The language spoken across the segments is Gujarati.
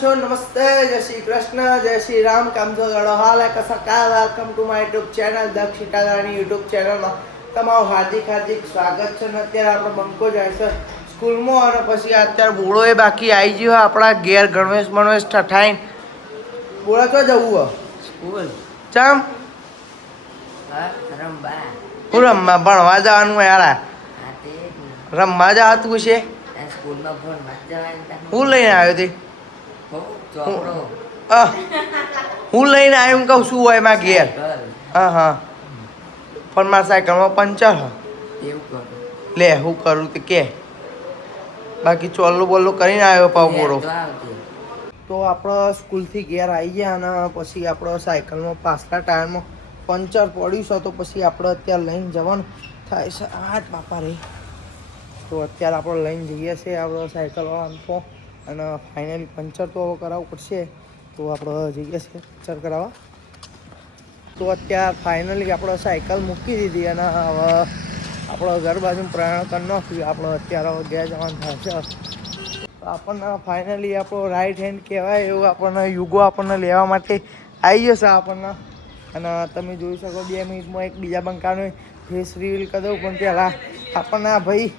છો? નમસ્તે, જય શ્રી કૃષ્ણ, જય શ્રી રામ. કેમ છો? ગળો હાલ કસા કા? Welcome to my YouTube channel Dakshitarani YouTube ચેનલમાં તમારું હાર્દિક સ્વાગત છે. અને અત્યારે આપણે બંકો જાય છે સ્કૂલમાં, અને પછી અત્યારે બોળો એ બાકી આવી ગયો આપણા ઘેર ગણવેશ બણવેશ ઠઠાઈને. બોળા તો જવું સ્કૂલ ચમ રમવા હું રમવા ભણવા જવાનું યાર. રમવા જવાતું છે. સ્કૂલમાં ભણવા જવાનું હું લઈને આવ્યો તે ચોપડો હું લઈને આવ્યું કહું શું હોય એમાં ઘેર. હા પણ મારા સાયકલમાં પંચર હ. એવું કરું લે હું કરું તે કે બાકી ચોલ્લું બોલ્લું કરીને આવ્યો પાવ બોરો. તો આપણે સ્કૂલથી ઘેર આવી ગયા અને પછી આપણે સાયકલમાં પાછલા ટાયરમાં પંચર પડ્યું છે, તો પછી આપણે અત્યારે લઈને જવાનું થાય છે. આઠ બાપા રે. તો અત્યારે આપણે લઈને જઈએ છીએ આપણો સાયકલવાળા તો, અને ફાઇનલી પંચર તો કરાવવું પડશે. તો આપણે જઈએ છીએ પંચર કરાવવા. તો અત્યારે ફાઇનલી આપણે સાયકલ મૂકી દીધી અને હવે આપણો ઘર બાજુ પ્રયાણ કરી નાખ્યું. આપણે અત્યારે ઘેર જવાનું થાય છે. તો આપણને ફાઇનલી આપણો રાઈટ હેન્ડ કહેવાય એવું આપણને યુગો આપણને લેવા માટે આવી જશે આપણને. અને તમે જોઈ શકો 2 મિનિટમાં એક બીજા બંકાનો ફેસ રિવીલ કરી દઉં, પણ પહેલાં આપણને આ ભાઈ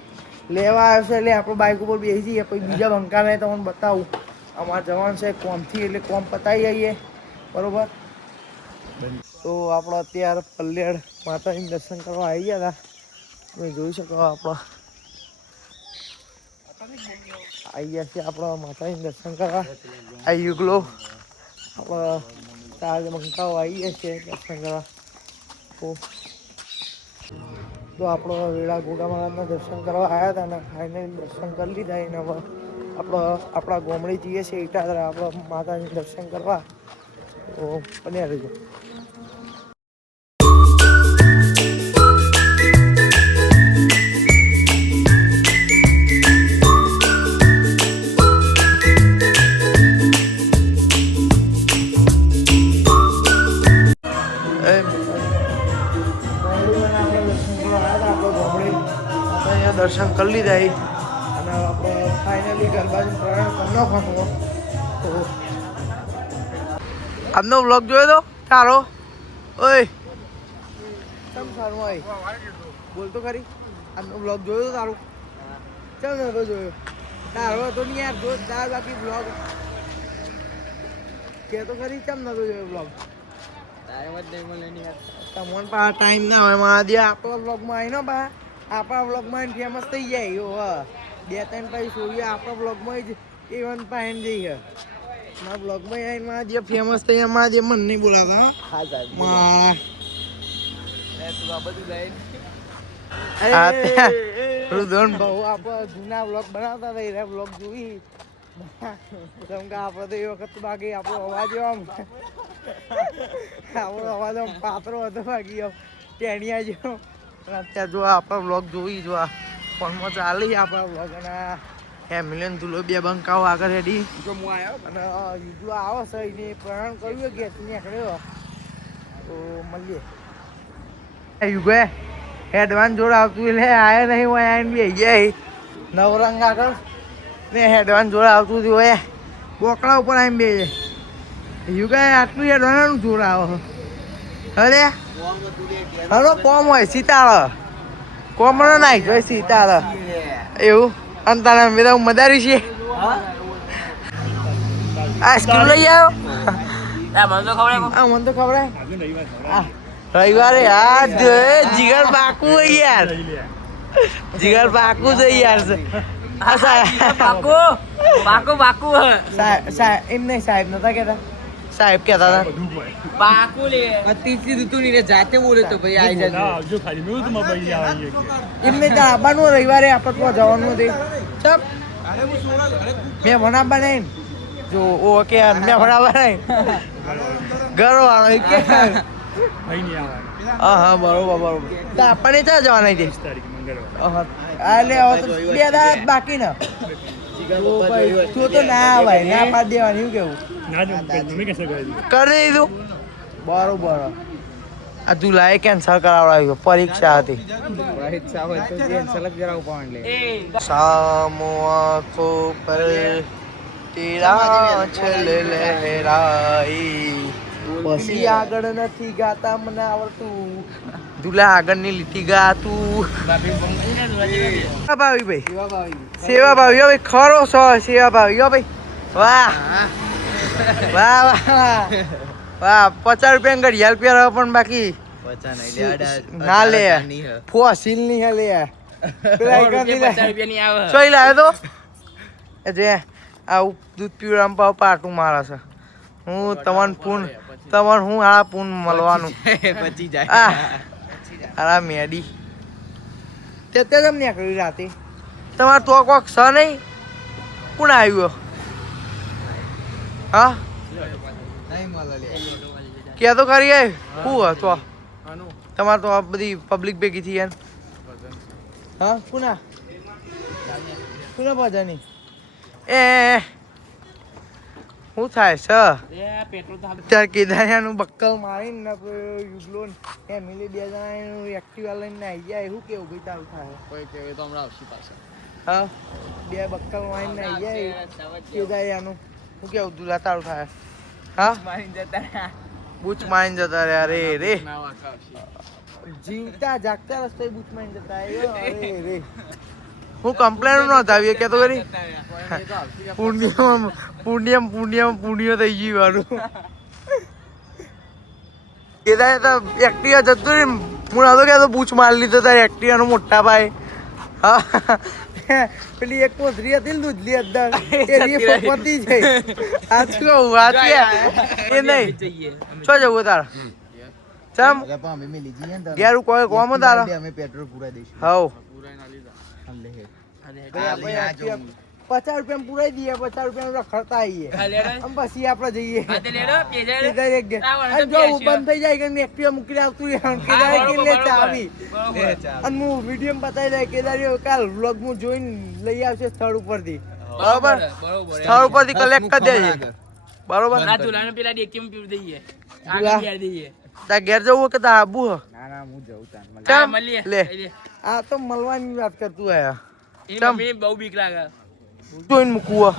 લેવા આવ્યો છે એટલે આપણે બાઇક ઉપર બેસી જઈએ. પછી બીજા બંકાને તમને બતાવું. અમારે જવાનું છે કોમથી, એટલે કોમ પતાવી આવીએ બરાબર. તો આપણે અત્યારે પલ્લેડ માતાજીનું દર્શન કરવા આવી ગયા હતા. તમે જોઈ શકો આપણે આવી ગયા છીએ આપણા માતાજીનું દર્શન કરવા. આ યુગલો આપણે 4 બંકાઓ આવી ગયા છે દર્શન કરવા. તો આપણો વેળા ગોગા મહારાજના દર્શન કરવા આવ્યા હતા અને ફાઇનલી દર્શન કરી લીધા. એને હવે આપણા ગોમડી જઈએ છીએ ઇટાદરા આપણે માતાજીનું દર્શન કરવા. તો બન્યા રહેજો. દર્શન કરી લીધા અને આપણે ફાઇનલી ગરબાનું પ્રયાણ કરી નાખવાનું. તો આજનો વ્લોગ જોયો તો તારો? ઓય ચમ સારું હોય બોલતો ખરી. આજનો વ્લોગ જોયો તો તારું? ચમ નતો જોયો? તારો હતો નહીં યાર, જો તાર બાકી વ્લોગ કે તો ખરી. ચમ નતો જોયો વ્લોગ? તમને પા ટાઈમ ના હોય. મહાદેવ આપણો વ્લોગમાં આવી ને પા આપણા વ્લોગમાં ફેમસ થઈ જાય. હા 2-3 પછી છોડીએ આપણા વ્લોગમાં જ ઇવન પાયન જઈએ. મારા વ્લોગમાં આવીને મારા જે ફેમસ થઈ મારા જે મન નહીં બોલાવતા. રુદન બહુ આપણે જૂના વ્લોગ બનાવતા હતા એના વ્લોગ જોઈ. કેમ કે આપણે તો એ વખત બાકી આપણો અવાજ આમ આપણો અવાજ આમ પાતળો હતો બાકી આમ ટેણિયા જેવો. અત્યારે જો આપણા વ્લોગ જોઈ જો આ ફોનમાં ચાલી આપણા વ્લોગ. અને ફેમિલીને ધૂલો 2 બંકાઓ આગળ રેડી અને યુગલો આવે છે એને પ્રયાણ કર્યું કે નીકળ્યો. તો મળીએ. યુગે હેડવાન જોડે આવતું એટલે આવ્યા નહીં હોય આવીને બે ગયા નવરંગ આગળ ને હેડવાન જોડે આવતું હતું હોય બોકડા ઉપર આવીને બે જાય. યુગે આટલું હેડવાનું જોડે આવે અરે હલો કોમ હોય સીતાળ કોમ નાખ હોય સીતાળ એવું. અને તારા મેરા મદારી છે આ સ્કૂલ લઈ આવ્યો. મને તો ખબર રવિવારે હા જીગર પાકું હોય યાર. જીગર પાકું છે યાર. એમ નહીં સાહેબ નતા કેતા. સાહેબ કેતા હતા પાકું લે અતિથી ઋતુ ની જાતે બોલે તો ભાઈ આવી જજો આવજો ખાલી મેં તો ભાઈ આવી એમને તો આવવાનું રવિવારે આપણે તો જવાનું હતું. ચપ મેં ભણાવવા નહીં જો ઓકે મેં ભણાવવા નહીં ઘર વાળો કે હા બરોબર. તો આપણે ક્યાં જવાના છે? 30 તારીખ મંગળવાર. એટલે હવે તો 2 દાડા બાકી ને તું તો ના ભાઈ ના પાડી દેવાની. કેવું કરી દીધું બરોબર. આ તું લાય કેન્સલ કરાવડાવ્યું. પરીક્ષા હતી. સામો આંખો પર તેરા છલ લહેરાઈ. પછી આગળ નથી ગાતા મને આવડતું. દુલા આગળની લીટી ગાતું. હા ભાઈ સેવા ભાવી હો ભાઈ ખરો છો સેવા ભાવી હો ભાઈ. વાહ વાહ વાહ વાહ 50 રૂપિયા ઘડિયાળ પહેરો પણ બાકી ના લે ફોસીલ નહીં હે લે ચોઈ લાવે તો એ જે આવું દૂધ પીવડામાં પાવ પાટું મારે છે. હું તમને હું હારા પૂન મળવાનું પછી જાય હારા મેડી તે તમને નીકળી રાતે તમારે તો કોક છે નહીં કોણ આવ્યું હા કે તો ખરી શું હતો તમારે તો આ બધી પબ્લિક ભેગી થઈ યાર હા કોના ભજની એ શું થાય છે અત્યારે કેદારિયાનું બક્કલ મારીને યુગલો ફેમિલી 2 જણાનું એક્ટિવા લઈને આવી જાય શું કેવું ભાઈ તારું થાય કોઈ કહેવે તો હમણાં આવશે પાછા હા 2 બક્કલ મારીને આવી જાય કેદારિયાનું શું કેવું તું તારું થાય હા બૂચ મારીને જતા રે અરે રે જીવતા જાગતા રસ્તે બૂચ મારીને જતા અરે રે હું કમ્પ્લેન નોંધાવીએ કે તો કરી પુણ્ય થઈ ગયું મારું કેદાર તો એક્ટિવા જતું ને હું નતો કે બૂચ મારી લીધો તારે એક્ટિવાનો મોટા ભાઈ હા પેલી એક પોતરી હતી ને દૂધલી અંદર એ પતી છે સાચું કહું સાચું એ નહીં છો જવું તારા ચમ ઘેર કોઈ કોમ તારા અમે પેટ્રોલ પુરાઈ દઈશું હવ હા 50 રૂપિયા પુરાઈ દઈએ 50 રૂપિયા રખડતા આવીએ પછી આપણે જઈએ જો બંધ થઈ જાય કે એક્ટિવા મૂકી આવતું ચાવી અને હું વિડીયો બતાવી દે કેદારી કાલ વ્લોગ હું જોઈને લઈ આવશે સ્થળ ઉપરથી બરોબર સ્થળ ઉપરથી કલેક્ટ કરી દેજે બરોબર તા ઘેર જવું કે તા આબુ ના હું જઉં લે આ તો મળવાની વાત કરતું આયા બહુ બીક લાગે જોઈને મૂકવું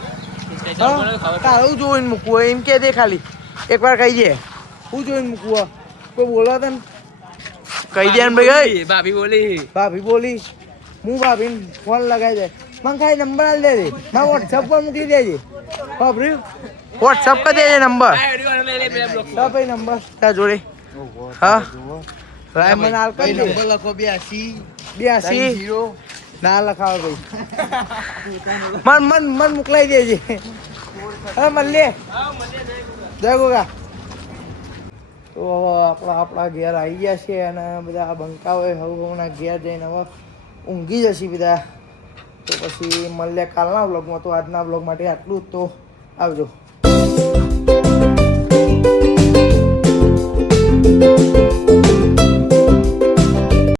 તારું જોઈને મૂકવું એમ કે દે ખાલી એકવાર કહી દે હું જોઈને મૂકવું કોઈ બોલો તને કહી દે ને ભાઈ ભાભી બોલી હું ભાભીને ફોન લગાવી દે મને ખાલી નંબર આલી દે મારા વોટ્સઅપ પર મૂકી દેજે ભાભરી વોટ્સઅપ કરી દેજે નંબર ભાઈ નંબર તાર જોડે હા ભાઈ મને હાલ કરી દે નંબર લખો 82 ના લખાવો ભાઈ મન મોકલાઈ દેજે હા મળીએ જય ગોગા તો આપણા ઘેર આવી ગયા છે અને બધા બંકા હોય હવના ઘેર જઈને હવે ઊંઘી જશે બધા તો પછી મળીએ કાલના વ્લોગમાં તો આજના વ્લોગ માટે આટલું જ તો આવજો